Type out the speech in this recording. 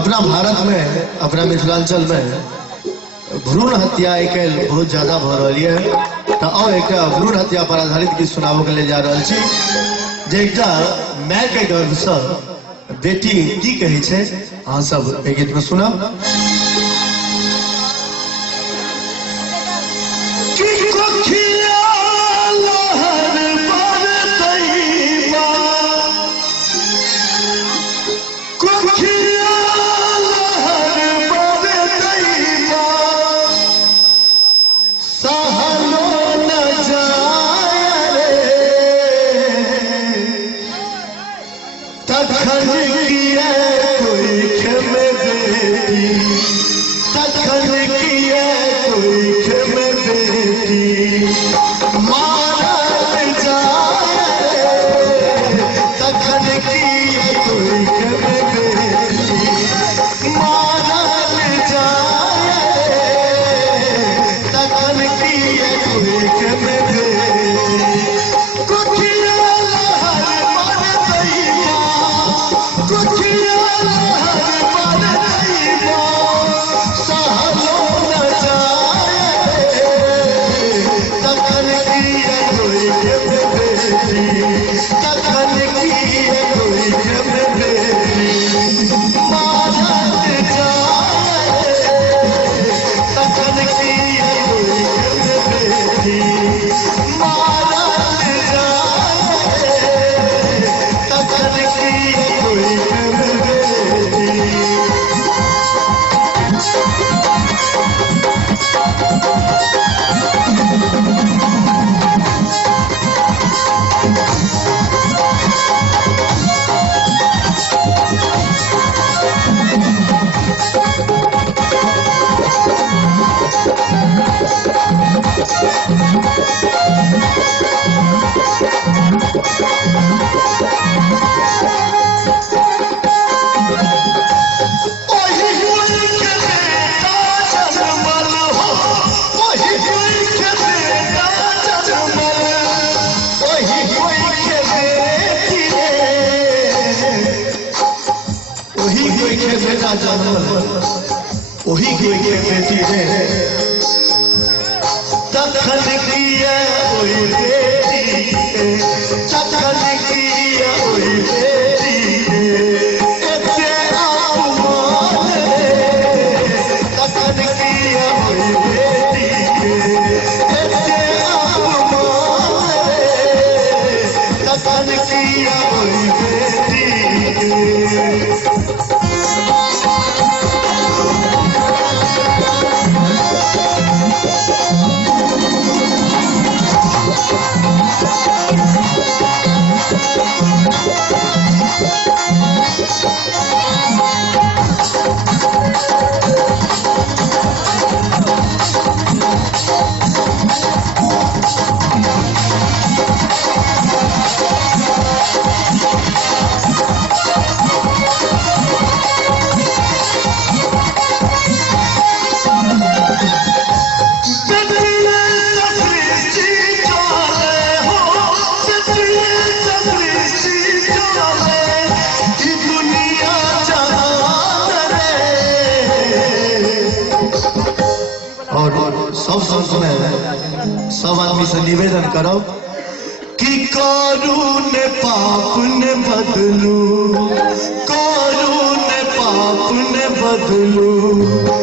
अपना भारत में अपना मिथिलांचल में भ्रूण हत्या एक बहुत ज्यादा भ रही है। तो और एक भ्रूण हत्या पर आधारित गीत सुनाबो के ले जा रहा छी जे एकटा माय के गर्भ से बेटी की कहे छे अहाँ सब ए गीत में सुनब। वही कोई के बेटी है तखन की है वही बेटी है तखन की है वही बेटी है ऐसे आसमान है तखन की है वही बेटी है ऐसे आसमान है तखन की है वही बेटी है। सब सुने सब आदमी से निवेदन करो कि कारून पाप ने बदलू कारून पाप ने बदलू।